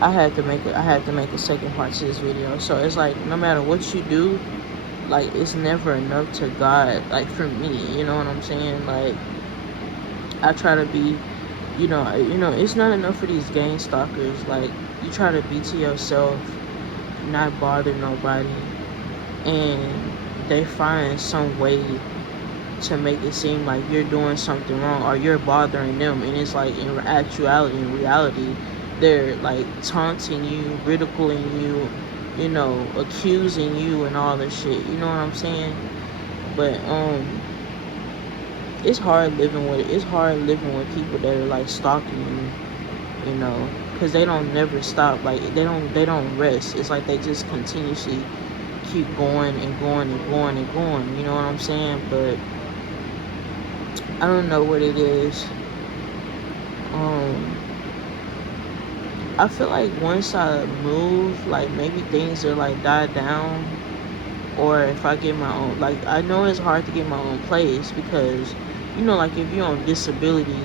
I had to make a second part to this video. So it's like no matter what you do, like it's never enough to God. Like for me, you know what I'm saying? Like I try to be, it's not enough for these gang stalkers. Like you try to be to yourself, not bother nobody, and they find some way to make it seem like you're doing something wrong or you're bothering them, and it's like in reality, they're like taunting you, ridiculing you, accusing you and all this shit. You know what I'm saying? But it's hard living with people that are like stalking you, because they don't never stop. Like they don't rest. It's like they just continuously keep going and going and going and going. You know what I'm saying? But I don't know what it is. Um, I feel like once I move, like maybe things are like die down, or if I get my own, like I know it's hard to get my own place because, like if you're on disability,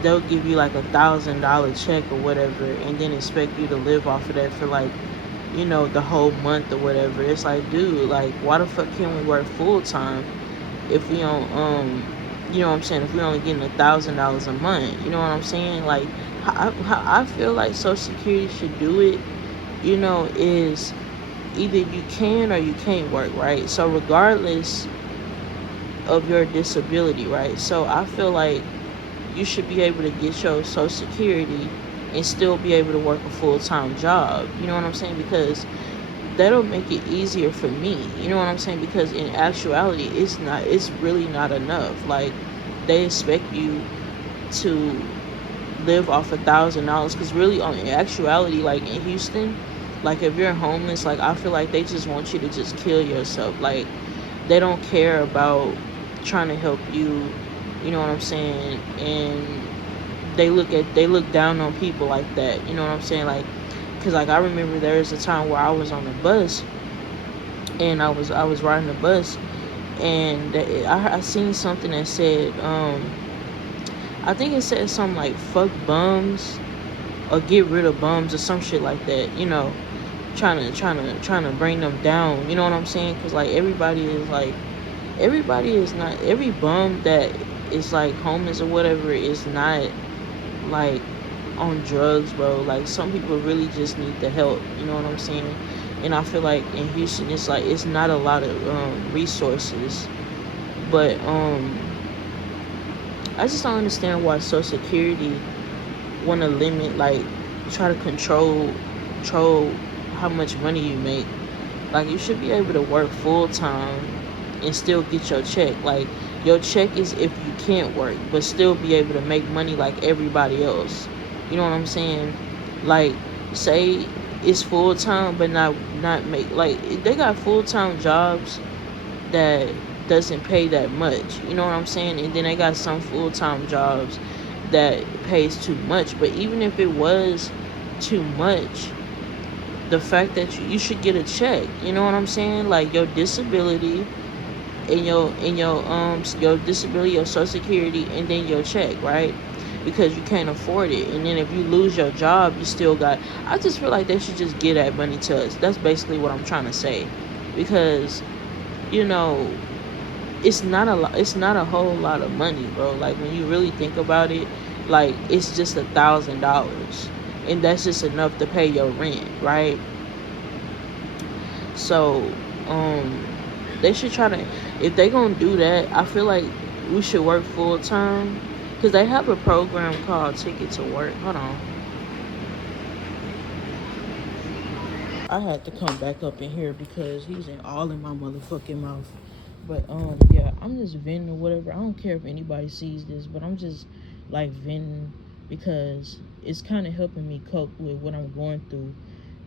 they'll give you like $1,000 check or whatever, and then expect you to live off of that for like, the whole month or whatever. It's like, dude, like why the fuck can't we work full time if we don't you know what I'm saying, if we're only getting $1,000 a month, you know what I'm saying? Like how I feel like Social Security should do it, is either you can or you can't work, right? So regardless of your disability, right? So I feel like you should be able to get your Social Security and still be able to work a full-time job. You know what I'm saying? Because that'll make it easier for me. You know what I'm saying? Because in actuality, it's really not enough. Like they expect you to live off $1,000 because really in actuality, like in Houston, like if you're homeless, like I feel like they just want you to just kill yourself. Like they don't care about trying to help you. You know what I'm saying? And they look down on people like that. You know what I'm saying? Like, cause like I remember there was a time where I was on the bus and I was riding the bus, and I seen something that said I think it said something like fuck bums or get rid of bums or some shit like that. Trying to bring them down. You know what I'm saying? Cause like everybody is not, every bum that is like homeless or whatever is not like on drugs, bro. Like some people really just need the help. You know what I'm saying? And I feel like in Houston, it's like it's not a lot of resources, but I just don't understand why Social Security want to limit, like try to control how much money you make. Like you should be able to work full time and still get your check. Like your check is if you can't work, but still be able to make money like everybody else. You know what I'm saying? Like say it's full time, but not make, like they got full time jobs that doesn't pay that much. You know what I'm saying? And then they got some full time jobs that pays too much. But even if it was too much, the fact that you should get a check. You know what I'm saying? Like your disability and your disability, your Social Security, and then your check, right? Because you can't afford it, and then if you lose your job, you still got. I just feel like they should just give that money to us. That's basically what I'm trying to say, because you know it's not a lot. It's not a whole lot of money, bro. Like when you really think about it, like it's just $1,000, and that's just enough to pay your rent, right? So, they should try to. If they gonna do that, I feel like we should work full time, because they have a program called Ticket to Work. Hold on, I had to come back up in here because he's all in my motherfucking mouth. But yeah, I'm just venting or whatever. I don't care if anybody sees this, but I'm just like venting because it's kind of helping me cope with what I'm going through.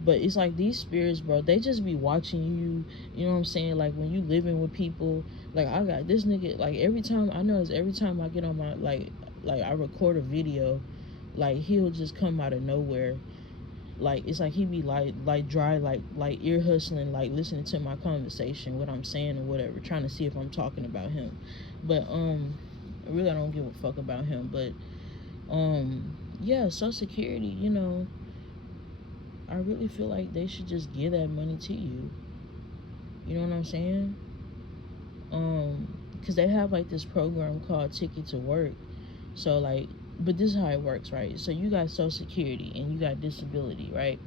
But it's like these spirits, bro, they just be watching you. You know what I'm saying? Like when you living with people, like I got this nigga. Like every time I notice, every time I get on my like I record a video, like he'll just come out of nowhere. Like it's like he be like dry, like ear hustling, like listening to my conversation, what I'm saying or whatever, trying to see if I'm talking about him. But really I don't give a fuck about him. But yeah, Social Security, I really feel like they should just give that money to you. You know what I'm saying? Because they have like this program called Ticket to Work. So like, but this is how it works, right? So you got Social Security and you got disability, right?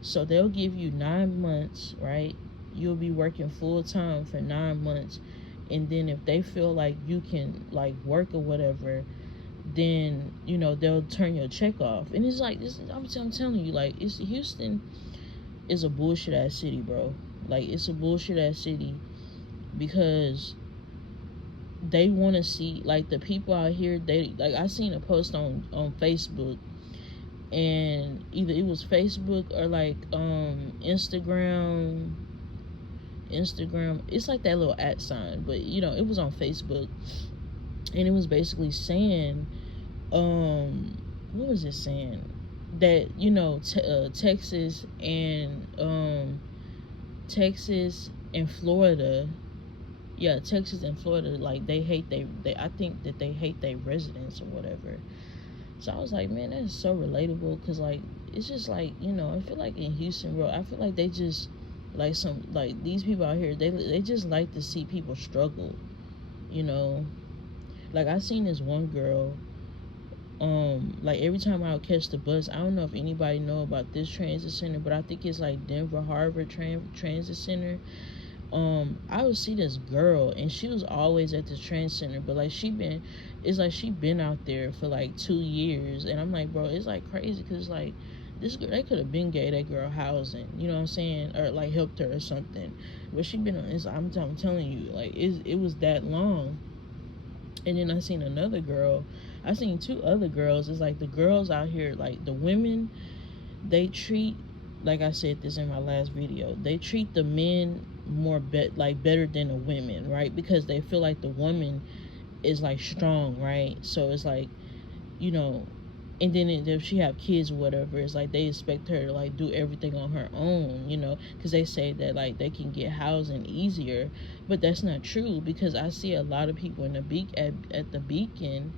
So they'll give you 9 months, right? You'll be working full time for 9 months, and then if they feel like you can like work or whatever, then they'll turn your check off. And it's like this. I'm telling you, like, it's Houston is a bullshit ass city, bro. Like, it's a bullshit ass city because they want to see, like, the people out here. They like, I seen a post on Facebook, and either it was Facebook or like Instagram. It's like that little at sign, but it was on Facebook, and it was basically saying, what was it saying? That Texas and Florida, yeah, Texas and Florida, like they hate they I think that they hate their residents or whatever. So I was like, man, that's so relatable, because like it's just like, I feel like in Houston, bro, I feel like they just like these people out here, they just like to see people struggle, you know. Like, I seen this one girl, like every time I would catch the bus, I don't know if anybody know about this transit center, but I think it's like Denver Harvard Transit Center. I would see this girl, and she was always at the transit center, but like it's like she been out there for like 2 years, and I'm like, bro, it's like crazy, because like this girl, they could have been gave that girl housing, you know what I'm saying, or like helped her or something, but she been on this. I'm telling you, like it was that long. And then I seen another girl. I seen two other girls. It's like the girls out here, like the women, they treat, like I said this in my last video, they treat the men better than the women, right? Because they feel like the woman is like strong, right? So it's like, you know, and then if she have kids or whatever, it's like they expect her to like do everything on her own, because they say that like they can get housing easier, but that's not true, because I see a lot of people in the at the Beacon,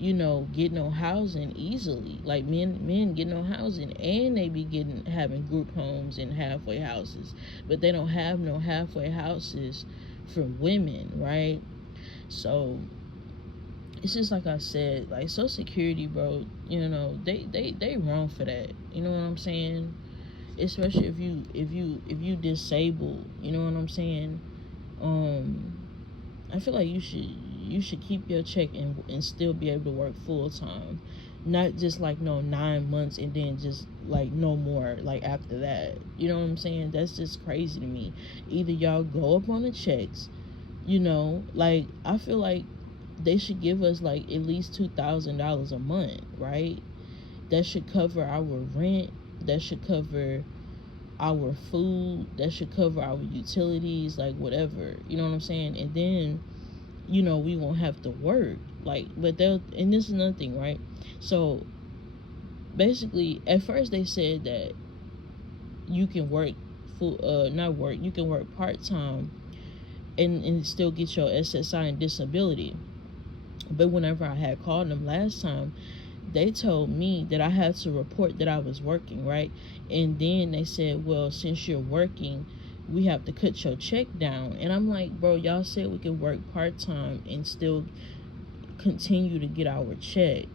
get no housing easily. Like men get no housing, and they be having group homes and halfway houses, but they don't have no halfway houses for women, right? So it's just like I said, like Social Security, bro. They wrong for that. You know what I'm saying? Especially if you disabled. You know what I'm saying? I feel like you should keep your check and still be able to work full time, not just like no 9 months and then just like no more like after that. You know what I'm saying? That's just crazy to me. Either y'all go up on the checks, like I feel like they should give us like at least $2,000 a month, right? That should cover our rent. That should cover our food. That should cover our utilities, like whatever. You know what I'm saying? And then, we won't have to work. Like, but and this is another thing, right? So basically, at first they said that you can work you can work part time and still get your SSI and disability. But whenever I had called them last time, they told me that I had to report that I was working, right? And then they said, well, since you're working, we have to cut your check down. And I'm like, bro, y'all said we can work part-time and still continue to get our check.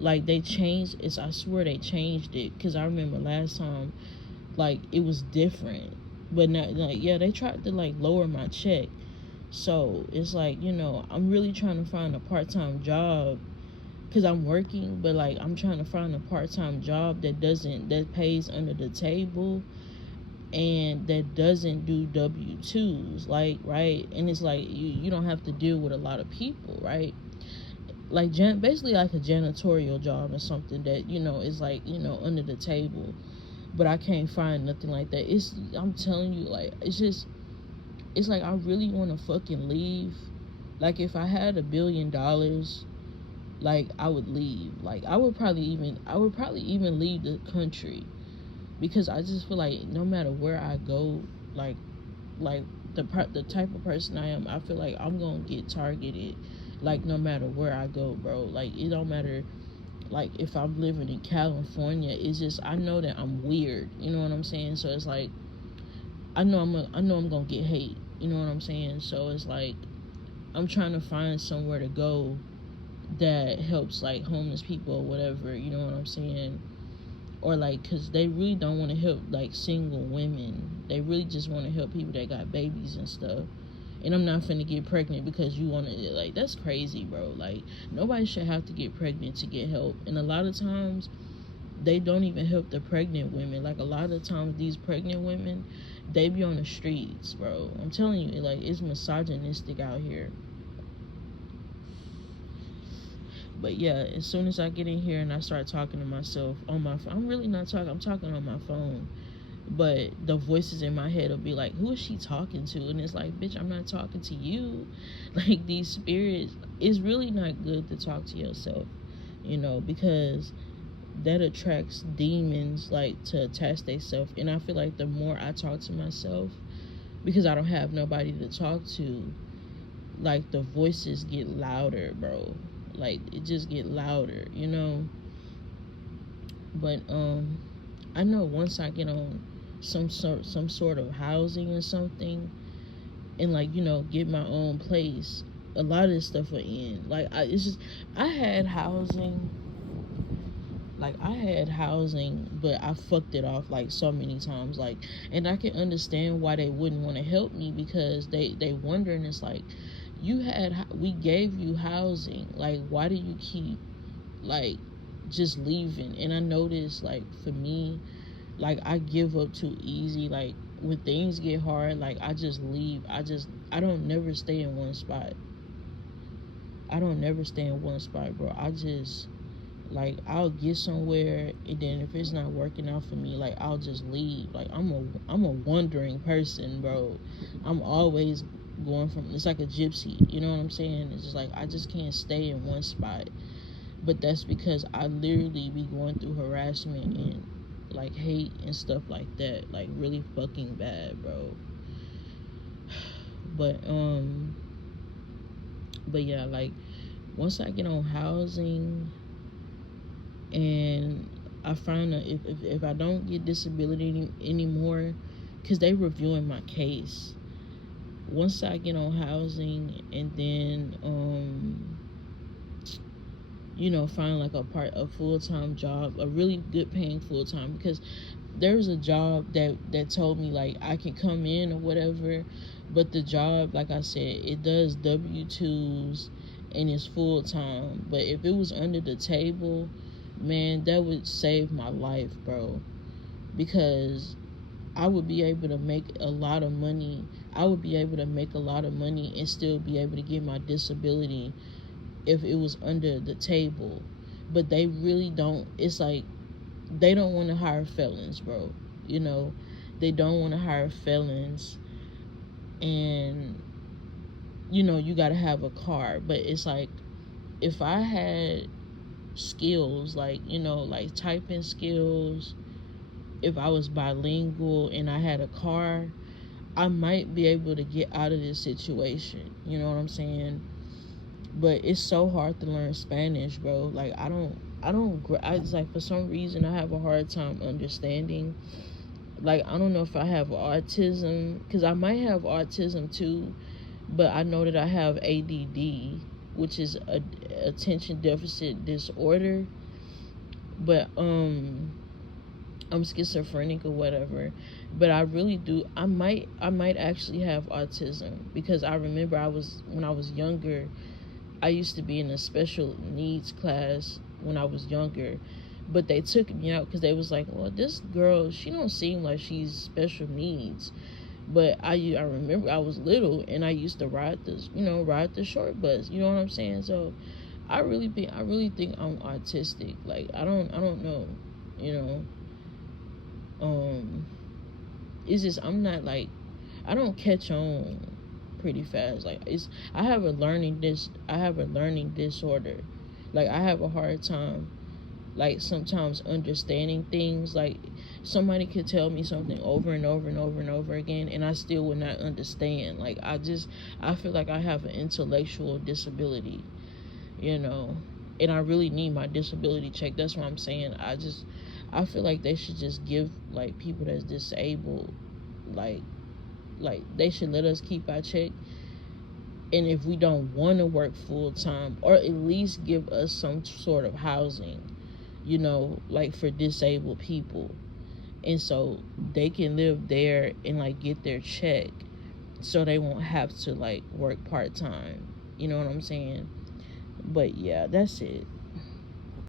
Like, they changed it. I swear they changed it, because I remember last time, like, it was different. But now, like, yeah, they tried to like lower my check. So it's like, I'm really trying to find a part-time job, because I'm working, but like I'm trying to find a part-time job that pays under the table and that doesn't do W-2s, like, right? And it's like you don't have to deal with a lot of people, right? Like basically like a janitorial job or something that is like under the table. But I can't find nothing like that. I'm telling you, like, it's like I really want to fucking leave. Like, if I had $1 billion, like, I would leave. Like, I would probably even leave the country, because I just feel like no matter where I go, like the type of person I am, I feel like I'm gonna get targeted. Like, no matter where I go, bro. Like, it don't matter. like if I'm living in California, it's just I know that I'm weird. You know what I'm saying? So it's like I know I'm gonna get hate. You know what I'm saying? So it's like I'm trying to find somewhere to go that helps like homeless people or whatever. You know what I'm saying? Or like, cause they really don't want to help like single women. They really just want to help people that got babies and stuff. And I'm not finna get pregnant because you want to, like, that's crazy, bro. Like, nobody should have to get pregnant to get help. And a lot of times they don't even help the pregnant women. Like, a lot of times these pregnant women, they be on the streets, bro. I'm telling you, like, it's misogynistic out here. But yeah, as soon as I get in here and I start talking to myself on my phone, I'm really not talking, I'm talking on my phone. But the voices in my head will be like, who is she talking to? And it's like, bitch, I'm not talking to you. Like, these spirits, it's really not good to talk to yourself, you know, because that attracts demons, like, to attach themselves. And I feel like the more I talk to myself, because I don't have nobody to talk to, like, the voices get louder, bro. Like, it just get louder, you know. But I know once I get on some sort of housing or something, and, like, you know, get my own place, a lot of this stuff will end. Like, it's just I had housing, but I fucked it off like so many times. Like, and I can understand why they wouldn't want to help me, because they wondering, it's like, we gave you housing, like, why do you keep, like, just leaving? And I noticed, like, for me, like, I give up too easy. Like, when things get hard, like, I just leave. I don't never stay in one spot. Bro. I just, like, I'll get somewhere, and then if it's not working out for me, like, I'll just leave. Like, I'm a wandering person, bro. I'm always going from, it's like a gypsy, you know what I'm saying? It's just like, I just can't stay in one spot. But that's because I literally be going through harassment and, like, hate and stuff like that, like, really fucking bad, bro. But yeah, like, once I get on housing and I find that if I don't get disability anymore, because they reviewing my case, once I get on housing, and then you know, find like a full-time job, a really good paying full-time, because there's a job that told me, like, I can come in or whatever, but the job, like I said, it does W-2s and it's full-time. But if it was under the table, man, that would save my life, bro, because I would be able to make a lot of money. And still be able to get my disability if it was under the table. But they really don't. It's like, they don't want to hire felons, bro. You know, they don't want to hire felons. And, you know, you got to have a car. But it's like, if I had skills, like, you know, like typing skills, if I was bilingual and I had a car, I might be able to get out of this situation. You know what I'm saying? But it's so hard to learn Spanish, bro. Like, it's like, for some reason, I have a hard time understanding. Like, I don't know if I have autism, because I might have autism too, but I know that I have ADD, which is attention deficit disorder. But I'm schizophrenic or whatever. But I really do, I might actually have autism, because I remember when I was younger, I used to be in a special needs class when I was younger, but they took me out because they was like, well, this girl, she don't seem like she's special needs. But I remember I was little and I used to ride the short bus. You know what I'm saying? So I really think I'm autistic. Like, I don't know, you know. It's just, I'm not, like, I don't catch on pretty fast. Like, I have a learning disorder. Like, I have a hard time, like, sometimes understanding things. Like, somebody could tell me something over and over and over and over again, and I still would not understand. Like, I feel like I have an intellectual disability, you know. and I really need my disability check. That's what I'm saying. I feel like they should just give like people that's disabled, like they should let us keep our check, and if we don't want to work full time, or at least give us some sort of housing, like for disabled people, and so they can live there and like get their check, so they won't have to like work part time. You know what I'm saying? But yeah, that's it.